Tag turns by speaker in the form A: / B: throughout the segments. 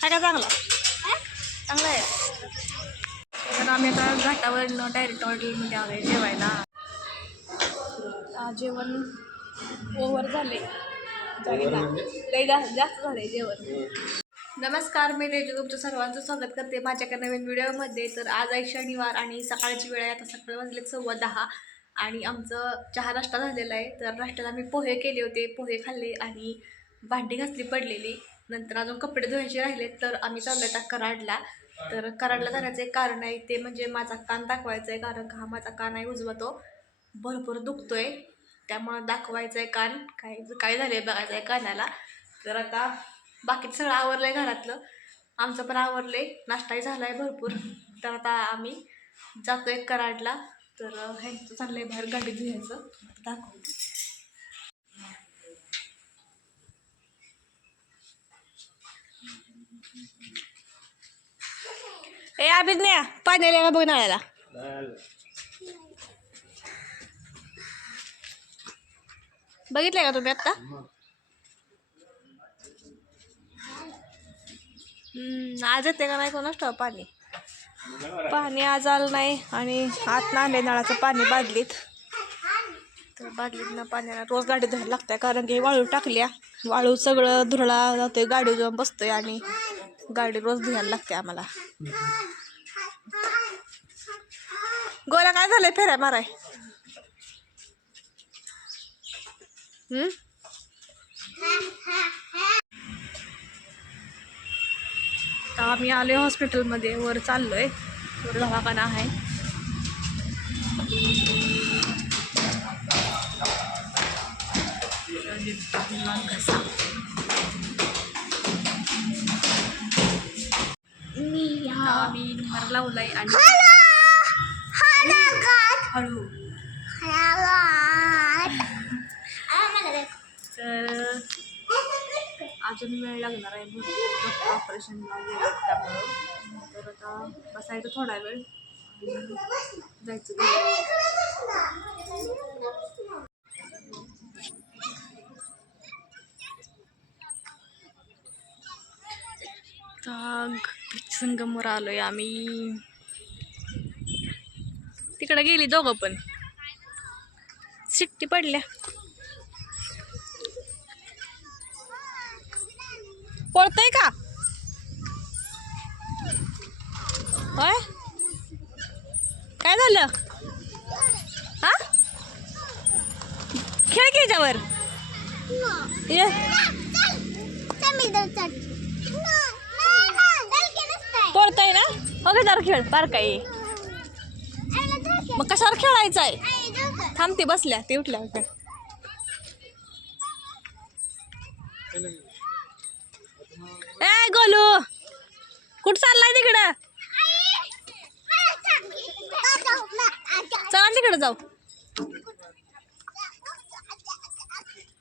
A: काय का चांगला? चांगला आहे तर आम्ही आता घाटावरनं डायरेक्ट हॉटेलमध्ये आलो आहे जेवायला. जेवण ओव्हर झाले लई जा- जास्त झाले जेवण. नमस्कार मी रेजू तुमचं सर्वांचं स्वागत करते माझ्या एका नवीन व्हिडिओमध्ये. तर आज आहे शनिवार आणि सकाळची वेळ आहे. आता सकाळी वाजले सव्वा दहा आणि आमचं चहा नाश्ता झालेला आहे. तर नाश्त्याला मी पोहे केले होते. पोहे खाल्ले आणि भांडी घातली पडलेली. नंतर अजून कपडे धुवायचे राहिले तर आम्ही चाललो आता कराडला. तर कराडला जाण्याचं एक कारण आहे ते म्हणजे माझा कान दाखवायचा आहे कारण का हा माझा कान आहे उजवा तो भरपूर आहे त्यामुळं दाखवायचं आहे कान. काय काय झालं आहे बघायचं आहे कानाला. तर आता बाकीचं सगळं आवरलं आहे घरातलं. आमचं पण आवरलं आहे नाश्ताही झाला आहे भरपूर. तर आता आम्ही जातो आहे कराडला. तर ह्यांचं चाललं आहे बाहेर गाडी धुवायचं. दाखवते. ए नाही पाण्याला का बघ नळाला बघितलंय का तुम्ही आत्ता आज येते का नाही कोणाच ठाव पाणी पाणी आज आलं नाही आणि आत नांदे नळाचं पाणी बादलीत तर बादलीतनं पाण्याला रोज गाडी धुवायला लागते कारण की वाळू टाकल्या वाळू सगळं धुरळा जातोय गाडी जाऊन बसतोय आणि गाडी रोज धुवायला लागते आम्हाला गोला काय झालंय फेऱ्या माराय? हम्म? तर आम्ही आलोय हॉस्पिटलमध्ये वर चाललोय. वर दवाखाना आहे. घसा. नंबर लावलाय आणि हळू. तर अजून वेळ लागणार आहे डॉक्टर ऑपरेशनला गेले त्यामुळं. तर आता बसायचं थोडा वेळ जायचं तर संगमवर आलोय आम्ही. तिकडे गेली दोघं पण. सिट्टी पडल्या. पळतय का? होय? काय झालं? हा? खेळ की ये पळतय ना? हो का जरा खेळ बार काय मग कशावर खेळायचं आहे थांबते बसल्या ते उठल्या होत्या ए गोलू! कुठं चाललाय तिकडं? चला तिकडं जाऊ.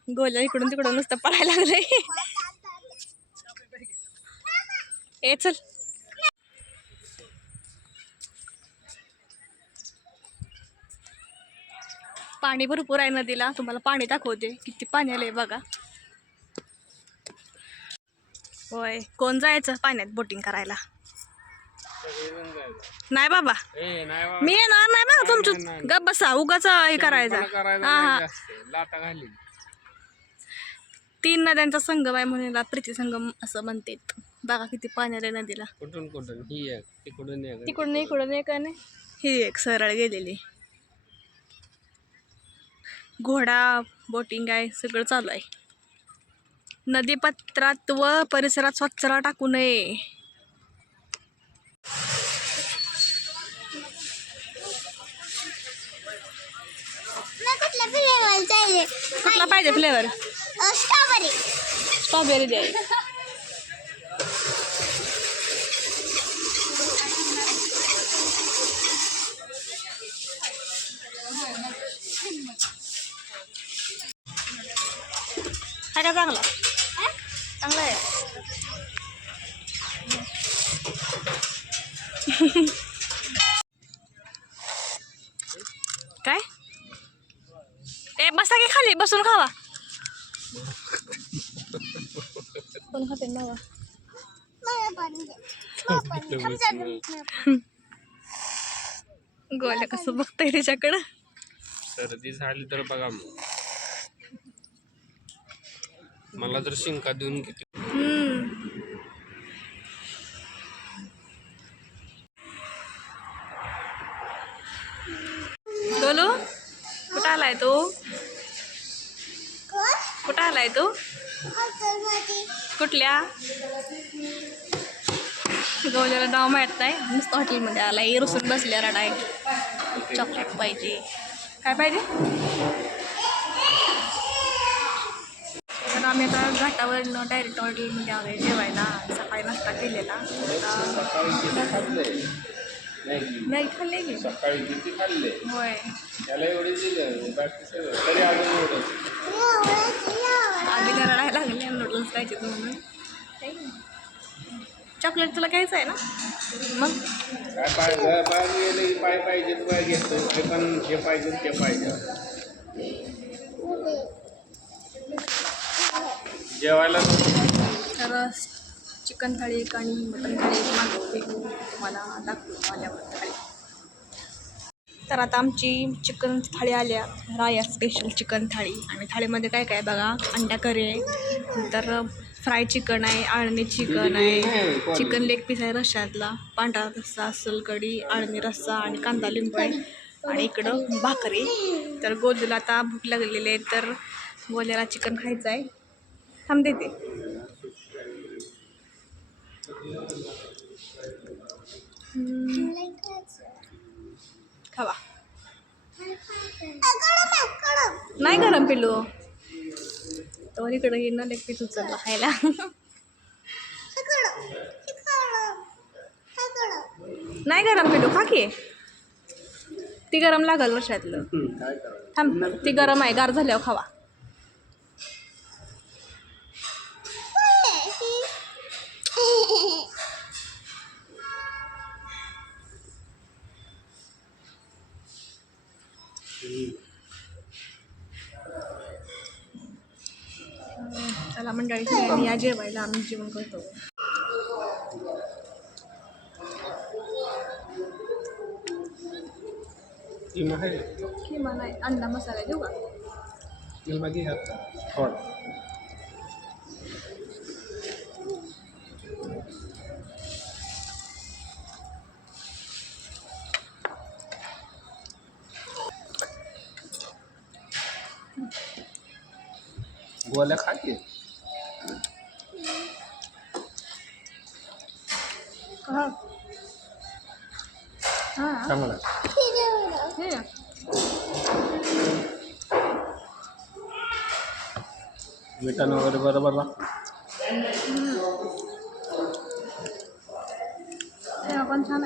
A: गोल्या इकडून तिकडून नुसतं पडायला लागलंय. ए चल. पाणी भरपूर आहे नदीला. तुम्हाला पाणी दाखवते. किती पाणी आलंय बघा. होय कोण जायचं पाण्यात बोटिंग करायला? नाही बाबा. मी येणार नाही बघा तुमचं. गप बसा उगाच हे करायचा. हा हा. तीन नद्यांचा संगम आहे म्हणून प्रीती संगम असं म्हणतात. बघा किती पाणी आलंय नदीला.
B: कुठून कुठून? ही एक तिकडून
A: तिकडून इकडून एक आणि ही एक सरळ गेलेली. घोडा बोटिंग आहे सगळं चालू आहे. नदीपात्रात व परिसरात स्वच्छता टाकू नये. कुठला पाहिजे फ्लेवर
C: स्ट्रॉबेरी
A: स्ट्रॉबेरी द्या. हा का चांगला? चांगला आहे. काय? ए बसा की खाली बसून खावा. कोण खाते? नावा. गोल्या कसं बघताय त्याच्याकडं?
B: सर्दी झाली तर बघा मग. मला जर शिंका देऊन किती
A: हम्म. कुठं आलाय तू? कुठं आलाय तू? कुठल्या? गवल्याला डाव माहीत नाही नुसतं हॉटेलमध्ये आलाय. रुसून बसल्या रडाय. चॉकलेट पाहिजे. काय पाहिजे तर आम्ही आता घाटावरनं डायरेक्ट हॉटेलमध्ये आलोय जेवायला. सकाळी नाश्ता केलेला. नाही खाल्ले की
B: सकाळी किती खाल्ले?
A: होय.
B: त्याला एवढे दिलं बाकी सगळं. तरी अजून एवढं
A: आधी रडायला लागले नूडल्स खायचे म्हणून. चॉकलेट तुला घ्यायचं आहे ना? मग?
B: काय पाय पाहिजे पाय घेतो ते पण हे पाहिजे ते पाहिजे जेवायला
A: तर चिकन थाळी एक आणि मटन थाळी एक मागवते. तुम्हाला दाखवतो आल्यावर थाळी. तर आता आमची चिकन थाळी आल्या. राया स्पेशल चिकन थाळी. आणि थाळीमध्ये काय काय बघा? अंडा करी आहे. नंतर फ्राय चिकन आहे आळणी चिकन आहे. चिकन लेग पीस आहे रश्श्यातला पांढरा रस्सा सोलकढी आळणी रस्सा आणि कांदा लिंबू आहे. आणि इकडं भाकरी. तर गोलूला आता भूक लागलेली आहे. तर गोल्याला चिकन खायचं आहे. थांब देते. खावा. नाही गरम पिल्लू. तर इकडं येणार लेग पीस उचलला खायला. नाही गरम पिल्लू खा की. ती गरम लागल वर्षातलं. थांब ती गरम आहे गार झाल्यावर खावा. चला मंडळी सगळ्यांनी या जेवायला आम्ही जेवण करतो.
B: किंवा आहे?
A: नाही अंडा मसाला देऊ का?
B: किंवा घे आता हो. गोल्या खा
A: हां
B: चांगला
A: हे
B: मिठानं वगैरे बरोबर लागतं
A: हे पण छान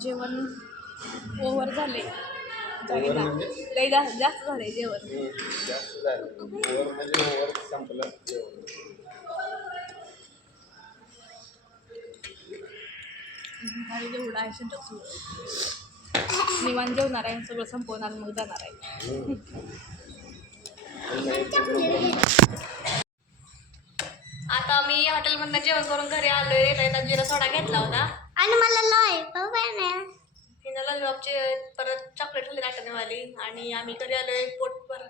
A: जेवण ओव्हर झाले.
B: Over म्हणजे?
A: लई जा- जास्त झाले जेवण.
B: जास्त झालं ओव्हर म्हणजे ओव्हर संपलं
A: भारी जेवढं आहे सगळं निवांत जेवणार आहे सगळं संपवणार मग जाणार आहे. आता मी हॉटेलमधनं जेवण करून घरी आलोय. त्याचा जिरा सोडा घेतला होता.
C: आणि मला लय
A: तिनं लॉलीपॉपचे परत चॉकलेट खाल्ली नाटकवाली आणि आम्ही घरी आलोय पोटभर.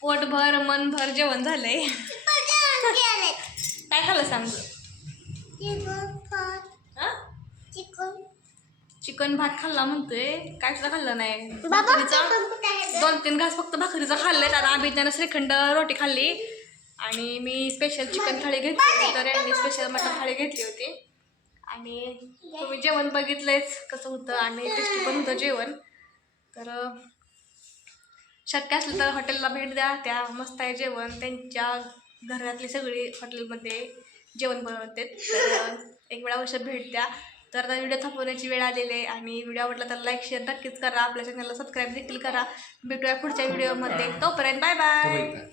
A: पोटभर मनभर जेवण झालंय. काय खाल्लं सांग हा? चिकन. भात खाल्ला म्हणतोय. काय सुद्धा खाल्लं नाही. भाकरीचा दोन तीन घास फक्त भाकरीचा खाल्लंय. आता आम्ही त्यानं श्रीखंड रोटी खाल्ली आणि मी स्पेशल चिकन थाळी घेतली होती तर यांनी स्पेशल मटन थाळी घेतली होती. आणि तुम्ही जेवण बघितलंयच कसं होतं आणि टेस्टी पण होतं जेवण. तर शक्य असलं तर हॉटेलला भेट द्या त्या मस्त आहे जेवण. त्यांच्या घरातली सगळी हॉटेलमध्ये जेवण बनवते. तर एक वेळा अवश्य भेट द्या. तर आता व्हिडिओ थांबवण्याची वेळ आलेली आहे आणि व्हिडिओ आवडला तर लाईक शेअर नक्कीच करा. आपल्या चॅनलला सबस्क्राईब देखील करा. भेटूया पुढच्या व्हिडिओमध्ये. तोपर्यंत बाय बाय